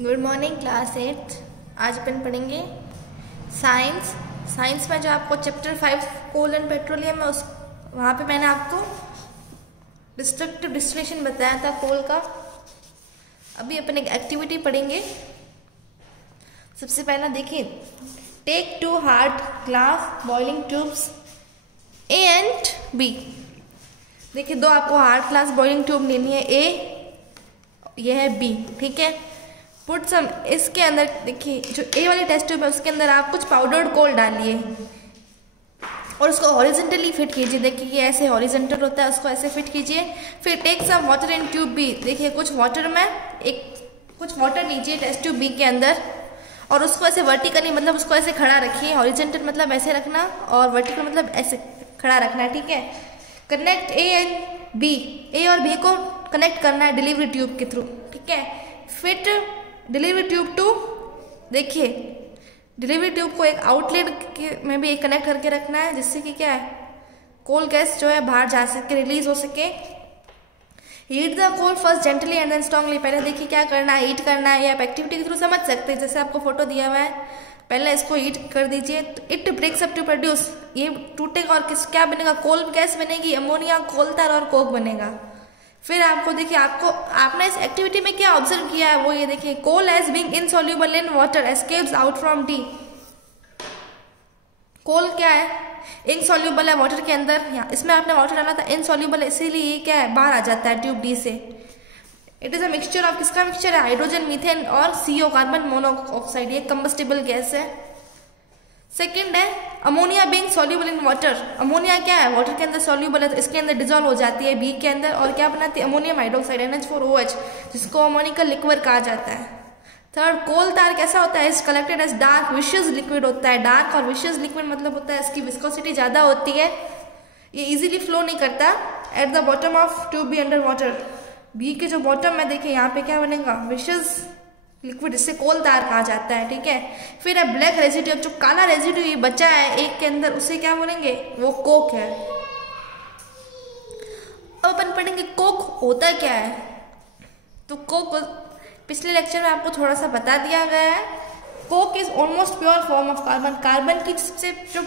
Good morning class 8। आज अपन पढ़ेंगे science. Science में जो आपको चैप्टर 5 कोल एंड पेट्रोलियम है, उस वहाँ पे मैंने आपको डिस्ट्रक्टिव डिस्टिलेशन बताया था कोल का। अभी अपन एक एक्टिविटी पढ़ेंगे। सबसे पहला देखिए, take 2 hard glass boiling tubes A and B. देखिए दो आपको हार्ड ग्लास बॉइलिंग ट्यूब लेनी है, ए यह है बी, ठीक है। पुट सम, इसके अंदर देखिए जो ए वाली टेस्ट ट्यूब है उसके अंदर आप कुछ पाउडर्ड कोल डालिए और उसको हॉरिजेंटली फिट कीजिए। देखिए ये ऐसे हॉरिजेंटल होता है, उसको ऐसे फिट कीजिए। फिर take some water in tube B. देखिए कुछ वाटर में कुछ वाटर लीजिए टेस्ट ट्यूब बी के अंदर और उसको ऐसे वर्टिकली, मतलब उसको ऐसे खड़ा रखिए। हॉरिजेंटल मतलब ऐसे रखना और वर्टिकल मतलब ऐसे खड़ा रखना है, ठीक है। कनेक्ट ए एंड बी, ए और बी को कनेक्ट करना है डिलीवरी ट्यूब के थ्रू, ठीक है। फिट डिलीवरी ट्यूब टू, देखिए डिलीवरी ट्यूब को एक आउटलेट में भी कनेक्ट करके रखना है, जिससे कि क्या है कोल गैस जो है बाहर जा सके, रिलीज हो सके। Heat the coal first gently and then strongly. पहले देखिए क्या करना है, हीट करना है। ये आप एक्टिविटी के थ्रू समझ सकते हैं, जैसे आपको फोटो दिया हुआ है। पहले इसको हीट कर दीजिए, it breaks up to produce, ये टूटेगा और क्या बनेगा, कोल गैस बनेगी, अमोनिया, कोल तार और कोक बनेगा। फिर आपको देखिए आपने इस एक्टिविटी में क्या ऑब्जर्व किया है, वो ये देखिए, coal as being insoluble in water escapes out from the. Coal क्या है, इनसॉल्युबल है वाटर के अंदर, इसमें आपने वाटर डाला था, इनसॉल्युबल है, इसीलिए ये क्या है बाहर आ जाता है ट्यूब डी से। It is a mixture of, किसका मिक्सचर है, हाइड्रोजन, मीथेन और CO कार्बन मोनोऑक्साइड, ये कंबस्टिबल गैस है। सेकेंड है ammonia being soluble in water. Ammonia क्या है वाटर के अंदर सॉल्युबल है, तो इसके अंदर डिजोल्व हो जाती है बी के अंदर और क्या बनाती है अमोनियम हाइड्रोक्साइड NH4OH, जिसको अमोनिकल लिक्विड कहा जाता है। थर्ड, कोल तार कैसा होता है, इज कलेक्टेड एज डार्क विशियस लिक्विड होता है। डार्क और विशियस लिक्विड मतलब होता है इसकी विस्कोसिटी ज्यादा होती है, ये इजीली फ्लो नहीं करता। At the bottom of tube B under water, B के जो बॉटम में देखिए यहाँ पे क्या बनेगा विशियस लिक्विड, इससे कोल तार कहा जाता है, ठीक है। फिर है ब्लैक रेजिड्यू, जो काला रेजिड्यू ये बचा है एक के अंदर, उसे क्या बोलेंगे, वो कोक है। अब अपन पढ़ेंगे कोक होता क्या है। तो कोक पिछले लेक्चर में आपको थोड़ा सा बता दिया गया है। Coke is almost pure form of carbon. Carbon की सबसे जो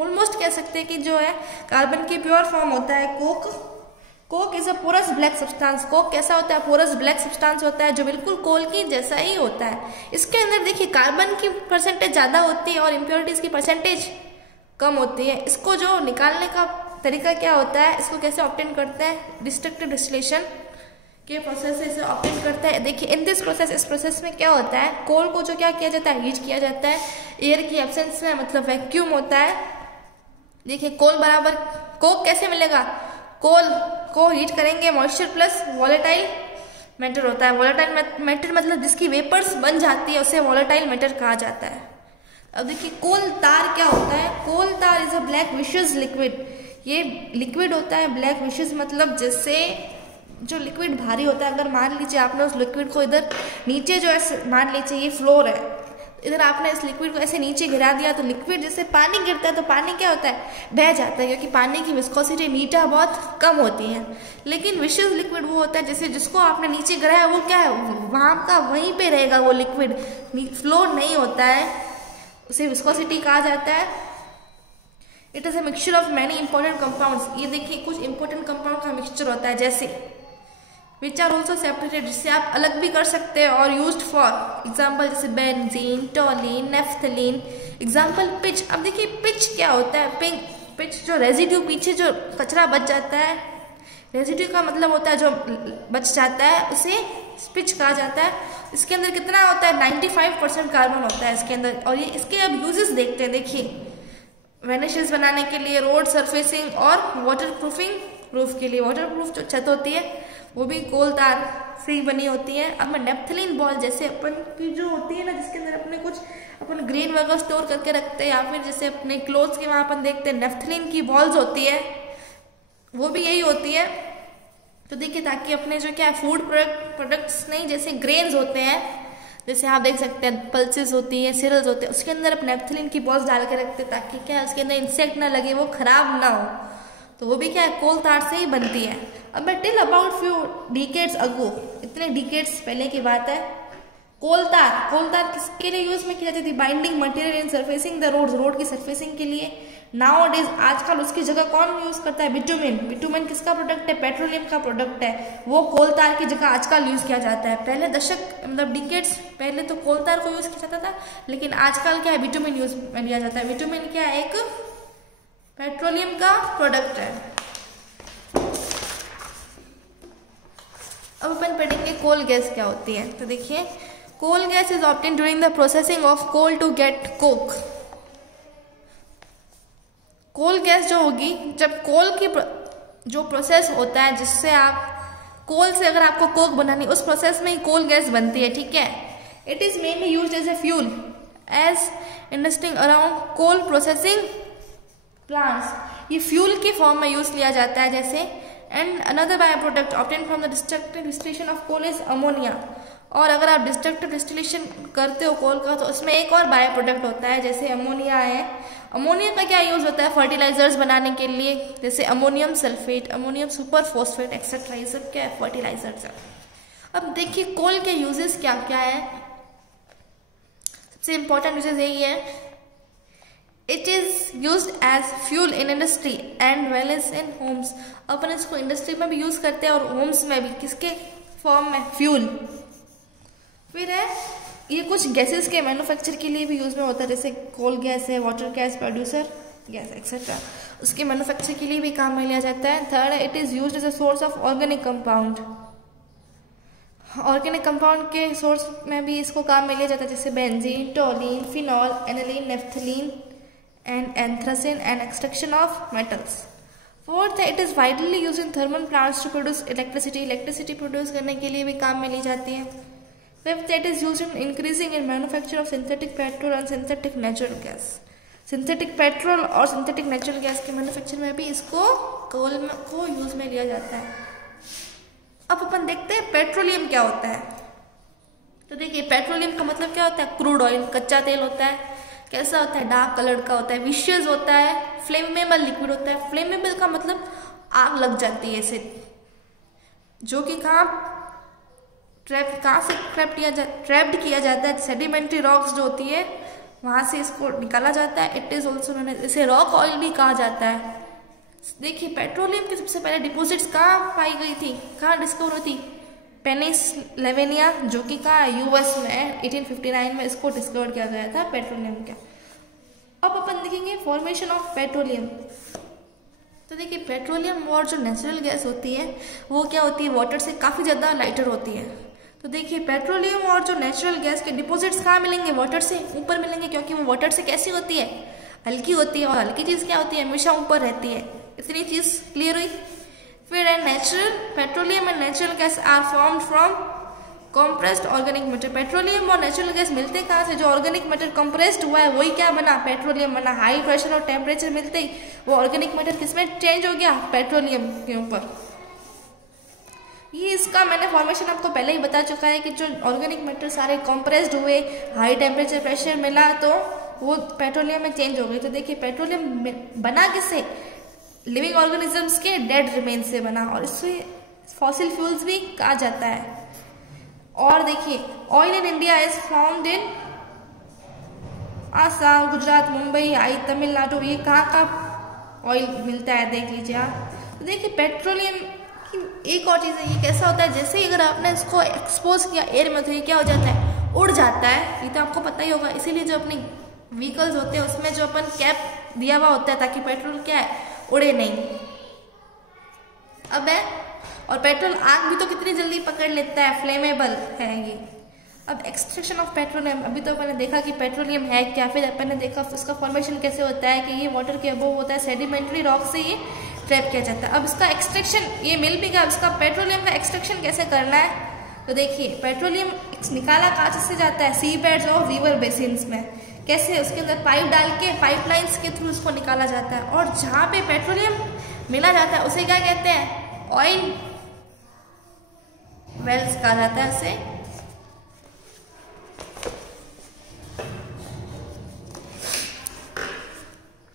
ऑलमोस्ट कह सकते हैं कि जो है कार्बन की प्योर फॉर्म होता है coke. Coke is a porous black substance. Coke कैसा होता है, पोरस ब्लैक सब्सटेंस होता है जो बिल्कुल कोल की जैसा ही होता है। इसके अंदर देखिए कार्बन की परसेंटेज ज्यादा होती है और इम्प्योरिटीज की परसेंटेज कम होती है। इसको जो निकालने का तरीका क्या होता है, इसको कैसे ऑब्टेन करते हैं, डिस्ट्रक्टिव डिस्टिलेशन के प्रोसेस से इसे ऑब्टेन करते हैं। देखिए इन दिस प्रोसेस, इस प्रोसेस में क्या होता है, कोल को जो क्या किया जाता है, हीट किया जाता है एयर की एब्सेंस में, मतलब वैक्यूम होता है। देखिए कोल बराबर कोक कैसे मिलेगा, कोल को हीट करेंगे, मॉइस्चर प्लस वॉलेटाइल मैटर होता है। वॉलेटाइल मैटर मतलब जिसकी वेपर्स बन जाती है उसे वॉलेटाइल मैटर कहा जाता है। अब देखिए कोल तार क्या होता है, कोल तार is a black vicious liquid. ये लिक्विड होता है ब्लैक विशियस, मतलब जैसे जो लिक्विड भारी होता है, अगर मान लीजिए आपने उस लिक्विड को इधर नीचे जो है, मान लीजिए ये फ्लोर है, इधर आपने इस लिक्विड को ऐसे नीचे गिरा दिया, तो लिक्विड जैसे पानी गिरता है तो पानी क्या होता है, बह जाता है, क्योंकि पानी की विस्कोसिटी मीठा बहुत कम होती है। लेकिन विशियस लिक्विड वो होता है जैसे जिसको आपने नीचे गिराया वो क्या है वहां का वहीं पे रहेगा, वो लिक्विड फ्लो नहीं होता है, उसे विस्कोसिटी कहा जाता है। It is a mixture of many important compounds. ये देखिए कुछ इंपॉर्टेंट कंपाउंड का मिक्सचर होता है, जैसे विच आर ऑल्सो सेपरेटेड, जिससे आप अलग भी कर सकते हैं, और यूज्ड फॉर एग्जाम्पल जैसे benzene, toluene, naphthalene. Example pitch. अब देखिए पिच क्या होता है, पिच जो रेजिड्यू, पीछे जो कचरा बच जाता है, रेजिड्यू का मतलब होता है जो बच जाता है, उसे पिच कहा जाता है। इसके अंदर कितना होता है, 95% कार्बन होता है इसके अंदर। और ये इसके अब यूजेस देखते हैं। देखिए वेनिशेस बनाने के लिए, रोड सरफेसिंग और वाटर प्रूफिंग रूफ के लिए। वाटर प्रूफ जो छत होती है वो भी कोल तार से ही बनी होती है। अब मैं नेफ्थलीन बॉल, जैसे अपन की जो होती है ना, जिसके अंदर अपने कुछ अपन ग्रेन वगैरह स्टोर करके रखते हैं, या फिर जैसे अपने क्लोथ्स के वहां अपन देखते हैं नेफ्थलीन की बॉल्स होती है, वो भी यही होती है। तो देखिए ताकि अपने जो क्या है फूड प्रोडक्ट्स नहीं, जैसे ग्रेन्स होते हैं, जैसे आप देख सकते हैं पल्सेस होती है, सीरियल्स होते हैं, उसके अंदर अपन नेफ्थलीन की बॉल्स डाल के रखते हैं ताकि क्या उसके अंदर इंसेक्ट ना लगे, वो खराब ना हो। तो वो भी क्या है कोल तार से ही बनती है। अब मैं टिल अबाउट फ्यू डिकेड्स अगो, इतने डिकेड्स पहले की बात है, कोल तार किसके लिए यूज में की जाती थी? Binding material in surfacing the road की सरफेसिंग के लिए। नाउ डेज आजकल उसकी जगह कौन यूज करता है? बिटुमेन किसका प्रोडक्ट है? पेट्रोलियम का प्रोडक्ट है। वो कोल तार की जगह आजकल यूज किया जाता है। पहले दशक मतलब डिकेड्स पहले तो कोल तार को यूज किया जाता था, लेकिन आजकल क्या है? बिटुमेन यूज में लिया जाता है। बिटुमेन क्या है? एक पेट्रोलियम का प्रोडक्ट है। अब अपन पढ़ेंगे कोल गैस क्या होती है। तो देखिए, coal gas is obtain during the processing of coal to get coke. Coal gas जो होगी, जब कोल की जो प्रोसेस होता है जिससे आप कोल से अगर आपको कोक बनानी, उस प्रोसेस में ही कोल गैस बनती है, ठीक है। It is mainly used as a fuel as industry around coal processing plants. ये फ्यूल के फॉर्म में यूज लिया जाता है जैसे। And another by product obtain from the destructive distillation of coal is ammonia. और अगर आप डिस्ट्रक्टिव डिस्टिलेशन करते हो कोल का, तो उसमें एक और बाय प्रोडक्ट होता है जैसे अमोनिया है। अमोनिया का क्या यूज होता है? फर्टिलाइजर्स बनाने के लिए, जैसे ammonium sulphate, ammonium super phosphate etcetera, ये सब क्या है? फर्टिलाइजर्स है। अब देखिए कोल के यूजेस क्या क्या है। सबसे इंपॉर्टेंट यूजेस यही है, it is use as fuel in industry and well as in homes. अपन इसको इंडस्ट्री में भी यूज करते हैं और होम्स में भी। किसके फॉर्म में? फ्यूल। फिर है ये कुछ गैसेस के मैन्युफैक्चर के लिए भी यूज में होता है, जैसे कोल गैस है, water gas, producer gas etcetera, उसके मैन्युफैक्चर के लिए भी काम में लिया जाता है। थर्ड है, it is used as a source of organic compound. Organic compound के सोर्स में भी इसको काम में लिया जाता है, जैसे benzene, toluene, phenol, aniline, naphthalene and anthracene and extraction of metals. Fourth है, it is widely use in thermal plants to produce electricity produce करने के लिए भी काम में ली जाती है। Fifth, it is used in increasing in manufacture of synthetic petrol and synthetic natural gas. Synthetic petrol और सिंथेटिक नेचुरल गैस के मैन्युफैक्चर में भी इसको कोल को यूज में लिया जाता है। अब अपन देखते हैं पेट्रोलियम क्या होता है। तो देखिए, पेट्रोलियम का मतलब क्या होता है? क्रूड ऑयल, कच्चा तेल होता है। कैसा होता है? डार्क कलर का होता है, विशियस होता है, फ्लेमेबल लिक्विड होता है। फ्लेमेबल का मतलब आग लग जाती है इसे, जो कि कहाँ से ट्रैप्ड किया जाता है? सेडिमेंट्री रॉक्स जो होती है वहां से इसको निकाला जाता है। It is also known as, इसे रॉक ऑयल भी कहा जाता है। देखिए, पेट्रोलियम की सबसे पहले डिपॉजिट्स कहाँ पाई गई थी, कहाँ डिस्कवर हुई थी? पेनिसिल्वेनिया, जो कि कहाँ है? यूएस में 1859 में इसको डिस्कवर किया गया था पेट्रोलियम का। अब अपन देखेंगे फॉर्मेशन ऑफ पेट्रोलियम। तो देखिए, पेट्रोलियम और जो नेचुरल गैस होती है वो क्या होती है? वाटर से काफ़ी ज़्यादा लाइटर होती है। तो देखिए, पेट्रोलियम और जो नेचुरल गैस के डिपॉजिट्स कहाँ मिलेंगे? वाटर से ऊपर मिलेंगे, क्योंकि वो वाटर से कैसी होती है? हल्की होती है, और हल्की चीज़ क्या होती है? हमेशा ऊपर रहती है। इतनी चीज़ क्लियर हुई। फिर है natural petroleum and natural gas are formed from compressed organic matter. Petroleum और नेचुरल गैस मिलते कहाँ से? जो ऑर्गेनिक मैटर कंप्रेस्ड हुआ है वही क्या बना? पेट्रोलियम बना। हाई प्रेशर और टेम्परेचर मिलते ही वो ऑर्गेनिक मैटर किसमें चेंज हो गया? पेट्रोलियम के ऊपर। ये इसका मैंने फॉर्मेशन आपको पहले ही बता चुका है कि जो ऑर्गेनिक मैटर सारे कंप्रेस्ड हुए, हाई टेम्परेचर प्रेशर मिला तो वो पेट्रोलियम में चेंज हो गई। तो देखिए, पेट्रोलियम बना किससे? लिविंग ऑर्गेनिजम्स के डेड रिमेन से बना, और इससे फॉसिल फ्यूल्स भी कहा जाता है। और देखिए, oil in India is found in Assam, Gujarat, Mumbai, Tamil Nadu. ये कहाँ का ऑयल मिलता है देख लीजिए आप। तो देखिए, पेट्रोलियम की एक और चीज़ है, ये कैसा होता है? जैसे ही अगर आपने इसको एक्सपोज किया एयर में, तो ये क्या हो जाता है? उड़ जाता है। ये तो आपको पता ही होगा। इसीलिए जो अपनी व्हीकल्स होते हैं उसमें जो अपन कैप दिया हुआ होता है ताकि पेट्रोल क्या है? उड़े नहीं। अब है, और पेट्रोल आग भी तो कितनी जल्दी पकड़ लेता है, फ्लेमेबल है ये। अब एक्सट्रैक्शन ऑफ पेट्रोलियम, अभी तो मैंने देखा कि पेट्रोलियम है क्या, फिर अपन ने देखा इसका फॉर्मेशन कैसे होता है कि ये वाटर के अबोव होता है, सेडिमेंट्री रॉक से ये ट्रैप किया जाता है। अब इसका एक्सट्रैक्शन, ये मिल भी गया, इसका पेट्रोलियम का एक्सट्रैक्शन कैसे करना है? तो देखिए, पेट्रोलियम निकाला कहाँ से जाता है? सी बेड्स और रिवर बेसिन्स में। कैसे? उसके अंदर पाइप डाल के पाइपलाइंस के थ्रू उसको निकाला जाता है। और जहाँ पे पेट्रोलियम मिला जाता है उसे क्या कहते हैं? ऑयल वेल्स कहा जाता है उसे।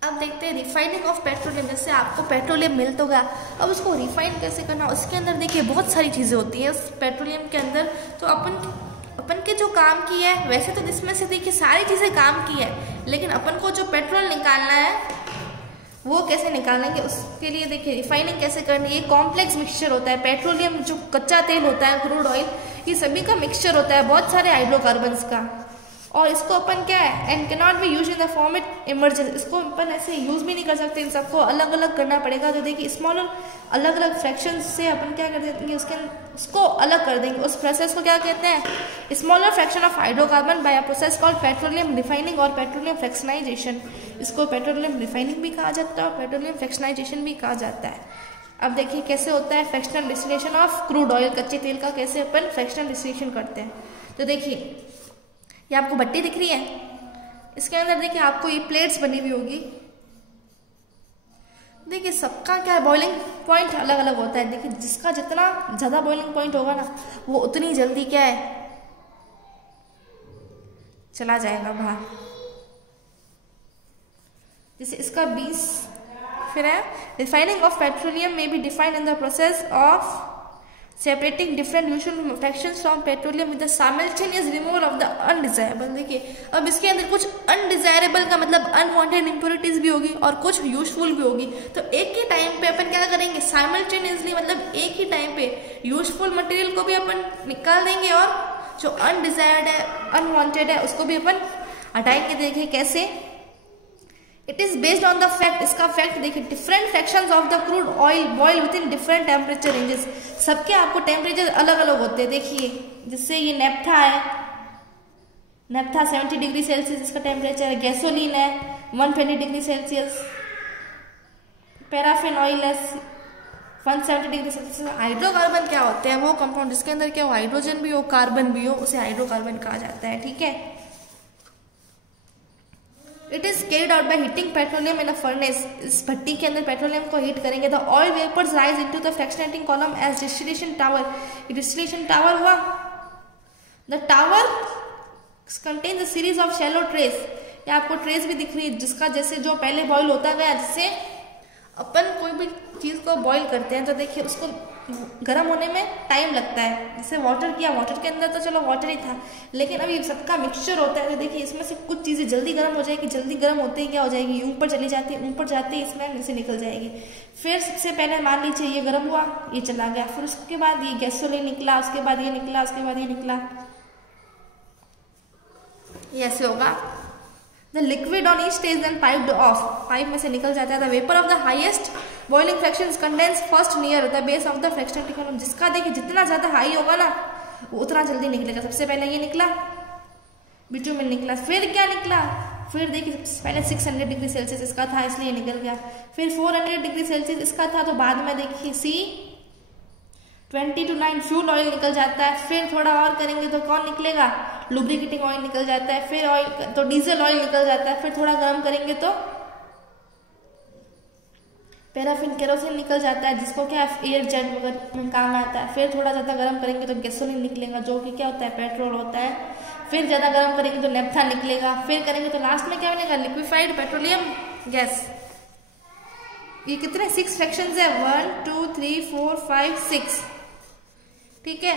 अब देखते हैं रिफाइनिंग ऑफ पेट्रोलियम। जैसे आपको पेट्रोलियम मिल तो गया, अब उसको रिफाइन कैसे करना? उसके अंदर देखिए बहुत सारी चीज़ें होती हैं उस पेट्रोलियम के अंदर। तो अपन अपन के जो काम की है, वैसे तो इसमें से देखिए सारी चीज़ें काम की है, लेकिन अपन को जो पेट्रोल निकालना है वो कैसे निकालेंगे, उसके लिए देखिए रिफाइनिंग कैसे करनी है। ये कॉम्प्लेक्स मिक्सचर होता है, पेट्रोलियम जो कच्चा तेल होता है, क्रूड ऑयल, ये सभी का मिक्सचर होता है बहुत सारे हाइड्रोकार्बन्स का, और इसको अपन क्या है and cannot be use in the format emergency, इसको अपन ऐसे यूज भी नहीं कर सकते, इन सबको अलग अलग करना पड़ेगा। तो देखिए स्मॉलर अलग अलग फ्रैक्शन से अपन क्या कर देंगे, उसको अलग कर देंगे। उस प्रोसेस को क्या कहते हैं, smaller fraction of hydrocarbon by a process called petroleum refining और पेट्रोलियम फ्रैक्शनाइजेशन। इसको पेट्रोलियम रिफाइनिंग भी कहा जाता है और पेट्रोलियम फ्रैक्शनाइजेशन भी कहा जाता है। अब देखिए कैसे होता है fractional distillation of crude oil, कच्चे तेल का कैसे अपन फ्रैक्शनल डिस्टिलेशन करते हैं। तो देखिए ये आपको भट्टी दिख रही है, इसके अंदर देखिए आपको ये प्लेट्स बनी हुई होगी। देखिए सबका क्या है बॉइलिंग पॉइंट अलग अलग होता है। देखिए जिसका जितना ज्यादा बॉइलिंग पॉइंट होगा ना, वो उतनी जल्दी क्या है चला जाएगा बाहर। जैसे इसका 20 फिर है रिफाइनिंग ऑफ पेट्रोलियम में be defined in the process of separating different useful fractions from petroleum with the simultaneous removal of the undesirable। देखिए अब इसके अंदर कुछ अनडिजायरेबल का मतलब अनवांटेड इंप्योरिटीज भी होगी और कुछ यूजफुल भी होगी। तो एक ही टाइम पे अपन क्या करेंगे साइमल्टेनियसली, मतलब एक ही टाइम पे यूजफुल मटेरियल को भी अपन निकाल देंगे और जो अनडिजायर्ड है अनवांटेड है उसको भी अपन हटाएंगे। देखिए कैसे, it is based on the fact, इसका फैक्ट देखिए different fractions of the crude oil boil within different temperature ranges. सबके आपको टेम्परेचर अलग अलग होते हैं। देखिए जिससे ये नेफ्था है, नेफ्था 70 डिग्री सेल्सियस इसका टेम्परेचर है, गैसोलीन है 120 डिग्री सेल्सियस, पैराफिन ऑयल है 170 डिग्री सेल्सियस। हाइड्रोकार्बन क्या होते हैं, वो कंपाउंड जिसके अंदर क्या हो हाइड्रोजन भी हो कार्बन भी हो, उसे हाइड्रोकार्बन कहा जाता है। ठीक है, it is carried out by heating petroleum in a furnace. इस भट्टी के अंदर पेट्रोलियम को हीट करेंगे तो oil vapours rise into the fractionating column as distillation tower. ये डिस्टिलेशन टावर हुआ, the tower contains a series of shallow trays. ये आपको ट्रेस भी दिख रही है जिसका जैसे जो पहले बॉईल होता गया, जिससे अपन कोई भी चीज को बॉईल करते हैं तो देखिए उसको गर्म होने में टाइम लगता है। जैसे वाटर किया, वाटर के अंदर तो चलो वाटर ही था, लेकिन अब ये सबका मिक्सचर होता है तो देखिए इसमें से कुछ चीजें जल्दी गर्म हो जाएगी, जल्दी गर्म होते ही क्या हो जाएगी ऊपर चली जाती है, ऊपर जाती है इसमें नीचे निकल जाएगी। फिर सबसे पहले मान लीजिए ये गर्म हुआ, ये चला गया, फिर उसके बाद ये गैसोलीन निकला, उसके बाद ये निकला, उसके बाद ये निकला, ये ऐसे होगा। The liquid on each stage then piped off, pipe में से निकल जाता है। The vapor of the highest boiling fraction is condensed first near the base of the fractionating column। जिसका देखिए जितना ज्यादा हाई होगा ना वो उतना जल्दी निकलेगा। सबसे पहले ये निकला, बिटुमेन निकला, फिर क्या निकला, फिर देखिए पहले 600 डिग्री सेल्सियस इसका था इसलिए निकल गया, फिर 400 डिग्री सेल्सियस इसका था तो बाद में देखिए C20-9 फ्यूल ऑयल निकल जाता है। फिर थोड़ा और करेंगे तो कौन निकलेगा, लुब्रिकेटिंग ऑयल निकल जाता है, फिर ऑयल तो डीजल ऑयल निकल जाता है, फिर थोड़ा गर्म करेंगे तो पैराफिन केरोसिन निकल जाता है जिसको क्या एयर जेट वगैरह में काम आता है। फिर थोड़ा ज्यादा गर्म करेंगे तो गैसोलीन निकलेगा जो कि क्या होता है पेट्रोल होता है। फिर ज्यादा गर्म करेंगे तो नेफ्था निकलेगा, फिर करेंगे तो लास्ट में क्या बनेगा लिक्विफाइड पेट्रोलियम गैस। ये कितने 6 फ्रैक्शंस है 1 2 3 4 5 6। ठीक है,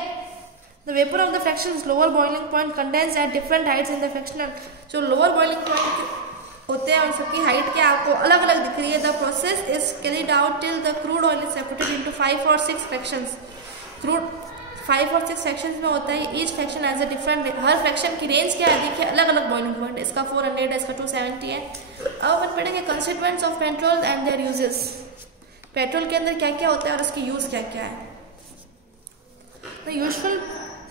the vapour of the fractions lower boiling point condensed at different heights in the fractional. जो लोअर बॉइलिंग पॉइंट होते हैं उन सबकी हाइट क्या आपको अलग अलग दिख रही है। The process is carried out till the crude oil is separated into 5 और 6 फ्रैक्शंस। क्रूड 5 और 6 फ्रैक्शंस में होता है, each fraction as a different, हर फ्रैक्शन की रेंज क्या है देखिए अलग अलग बॉइलिंग पॉइंट। इसका 400 है, इसका 270 है। अब अपन पढ़ेंगे constituents of petrol and there uses. Petrol के अंदर क्या क्या होता है और उसकी यूज क्या क्या है। The usual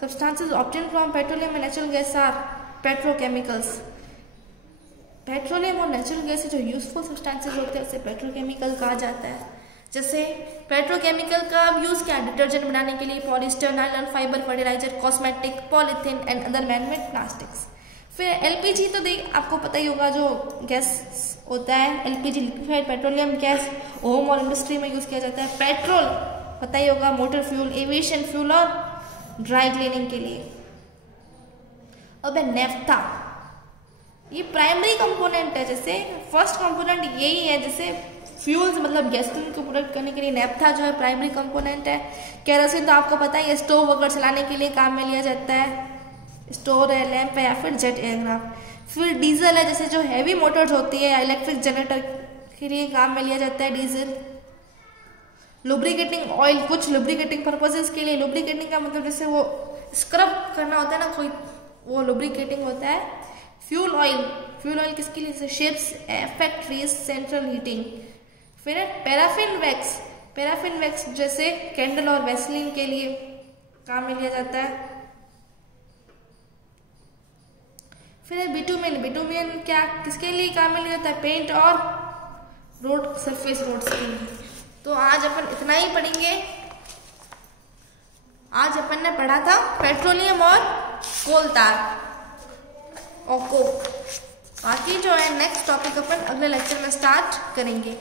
substances obtained from petroleum and natural gas are petrochemicals. Petroleum और नेचुरल गैस से जो यूजफुल सब्सटेंसेस होते हैं उसे पेट्रोकेमिकल कहा जाता है। जैसे पेट्रोकेमिकल का यूज क्या है, डिटर्जेंट बनाने के लिए polyester, nylon fibre, fertiliser, cosmetic, polythene and other manmade plastics. फिर एलपीजी तो देख आपको पता ही होगा जो गैस होता है LPG liquefied petroleum gas, home और इंडस्ट्री में यूज किया जाता है। पेट्रोल पता ही होगा मोटर फ्यूल, एविएशन फ्यूल और ड्राई क्लीनिंग के लिए। अब नेफ्था ये प्राइमरी कंपोनेंट है, जैसे फर्स्ट कंपोनेंट यही है, जैसे फ्यूल्स मतलब गैसोलीन को प्रोडक्ट करने के लिए नेफ्था जो है प्राइमरी कंपोनेंट है। केरोसिन तो आपको पता ही है स्टोव वगैरह चलाने के लिए काम में लिया जाता है। स्टोव है, लैंप है या फिर जेट एयरक्राफ्ट। फिर डीजल है, जैसे जो हैवी मोटर्स होती है इलेक्ट्रिक जनरेटर के लिए काम में लिया जाता है डीजल। लुब्रिकेटिंग ऑयल, कुछ लुब्रिकेटिंग पर्पसेस के लिए, लुब्रिकेटिंग का मतलब जैसे वो स्क्रब करना होता है ना कोई, वो लुब्रिकेटिंग होता है। फ्यूल ऑयल, फ्यूल ऑयल किसके लिए, जैसे शिप्स, फैक्ट्रीज, सेंट्रल हीटिंग। फिर है पैराफिन वैक्स, पैराफिन वैक्स जैसे कैंडल और वैसलीन के लिए काम में लिया जाता है। फिर है बिटुमेन, बिटुमेन क्या किसके लिए काम में लिया जाता है, पेंट और रोड सरफेस रोड्स के लिए। तो आज अपन इतना ही पढ़ेंगे। आज अपन ने पढ़ा था पेट्रोलियम और कोल तार और कोक। बाकी जो है नेक्स्ट टॉपिक अपन अगले लेक्चर में स्टार्ट करेंगे।